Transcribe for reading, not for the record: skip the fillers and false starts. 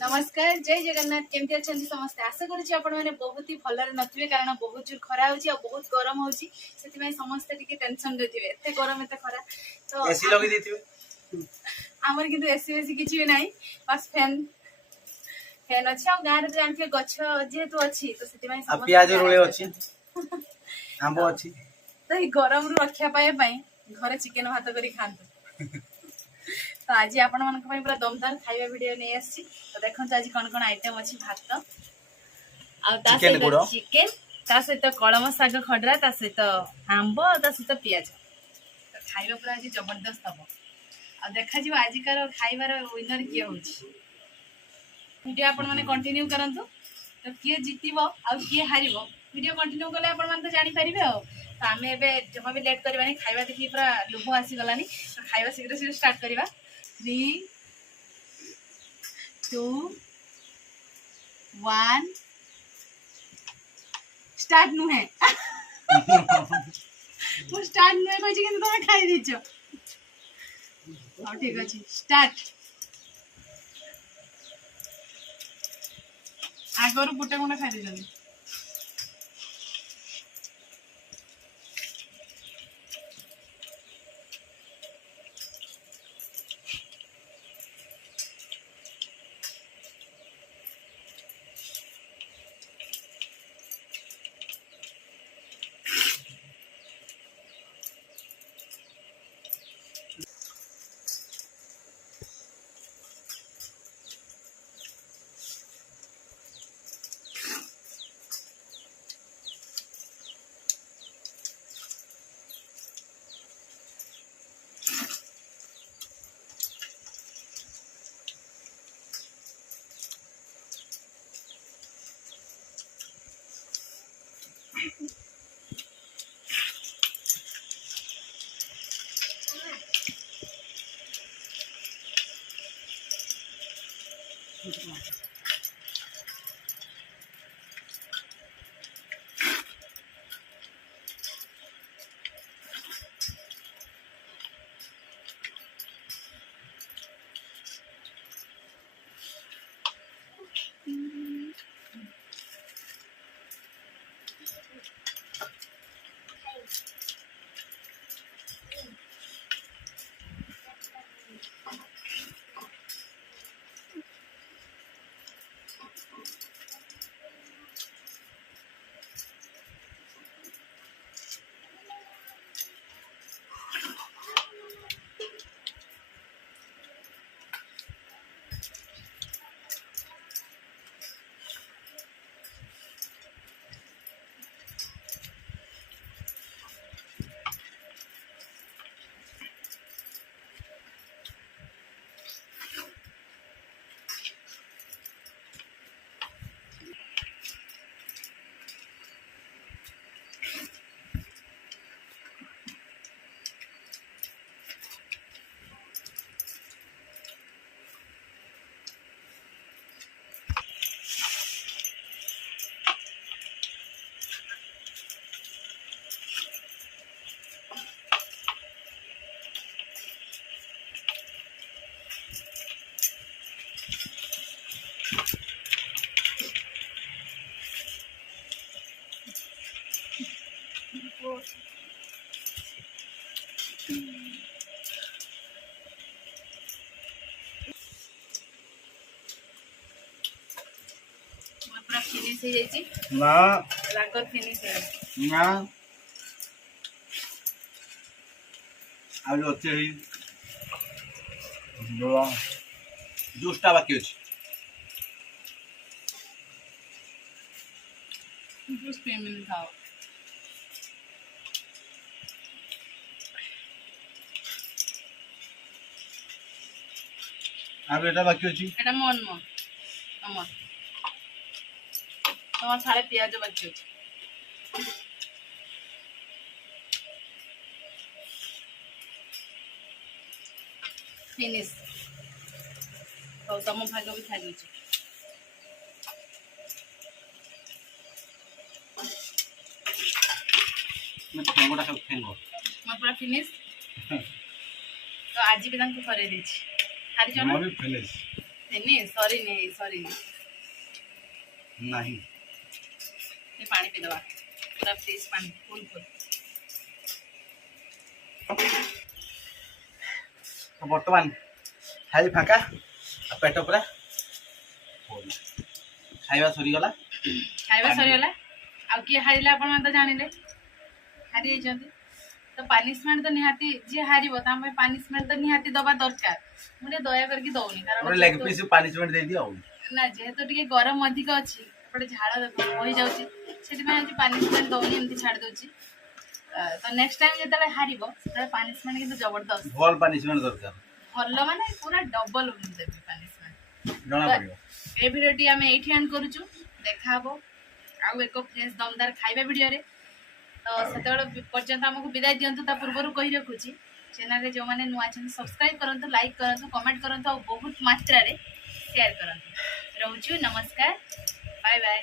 नमस्कार जय जगन्नाथ केमती अच्छा समस्ते आशा करुँच आपण मैंने बहुत ही भलरे नथिबे कारण बहुत जोर खरा होची बहुत गरम होची सेति समस्ते टिके टेंशन रे एते गरम एते खरा तो एसी लगे देथिबे हमर किंतु एसी एसी किछि भी नाही बस फैन फैन अछि आ गार रे जानके गछ जेतु अछि तो सेति आ प्याज रोले अछि आंबो अछि तो ई गरम रु रक्षा पाए घरे चिकन भात करी खांतु तो आज आपण मन पूरा दमदार खाଇବା वीडियो नहीं आसी तो देखो आज कौन कौन आइटम अच्छी भात आ चिकेन ता सहित कलम शाग खडरा ता सहित आंब ता सहित पियाज तो खाଇବା पूरा आज जबरदस्त हम आ देखा जी आज कार खाइबार विनर किए होची वीडियो आपण माने कंटिन्यू करंतु तो किए जीतिबो आ किए हारिबो वीडियो कंटिन्यू कले आपण मान तो जानि परिबे हो तो आमे एबे जमा भी लेट करबानी खाइबा देखि पूरा लोभ आसी गलानी तो खाइबा शीघ्र शीघ्र स्टार्ट करबा 3 2 1 स्टार्ट नु है वो स्टार्ट नु है कहछि कि तुम खाइ दिछो हां ठीक अछि स्टार्ट आगरो गुटे गुटे खाइ दिछन पूरा फिनिश हो जाई ना राकर फिनिश है ना आलो अच्छे ही बोला जूसटा बाकी अछि जूस पे मिल खाओ आ बेटा बाकी अछि एटा मन मन अमर তোমার থালে পেঁয়াজ বাকি আছে ফিনিশ তো তম ভাগ भी খাই দিছি मैं ठेंगोटा सब ठेंगो मैं पूरा फिनिश तो आज भी तांको करे देछि हारी जनो मैं भी फिनिश नहीं सॉरी नहीं सॉरी नहीं ये पानी पी दवा पूरा फ्रेश पानी फुल फुल तो बर्तमान खाई फाँका पेट पूरा खाଇବା ସରିଗଲା खाଇବା सरीगला आउ किए हारिला आपण तो जानिले हारी जाइछन्ती तो पनिशमेंट तो निहाती जे हारिबो ता में पनिशमेंट तो निहाती दबा दरकार मुझे दया करके दउनी और लेग कारण पीस पनिशमेंट दे दियो ना जेहेतु टिके गरम अधिक अछि एपटे झाड़ देखो होई जाउची सेति में आज पनिशमेंट दउनी एमती छाड़ दोची तो नेक्स्ट टाइम जेतले हारिबो सेतले पनिशमेंट किंतु जबरदस्त भल पनिशमेंट दरकार भलो माने पूरा डबल देबे पनिशमेंट जणा पड़ियो ए भिडियोटी आम ये एंड करूचु देखा हबो आउ एक फ्रेश दमदार खाଇବା वीडियो रे तो सेतेबेले पर्यंत हमको विदाय दियंतु ता पूर्वरु कहि रखुची चैनल रे जो माने नुआ छन सब्सक्राइब करंतु लाइक करंतु कमेंट करंतु और बहुत मात्रा रे शेयर करंतु रहउची नमस्कार बाय बाय।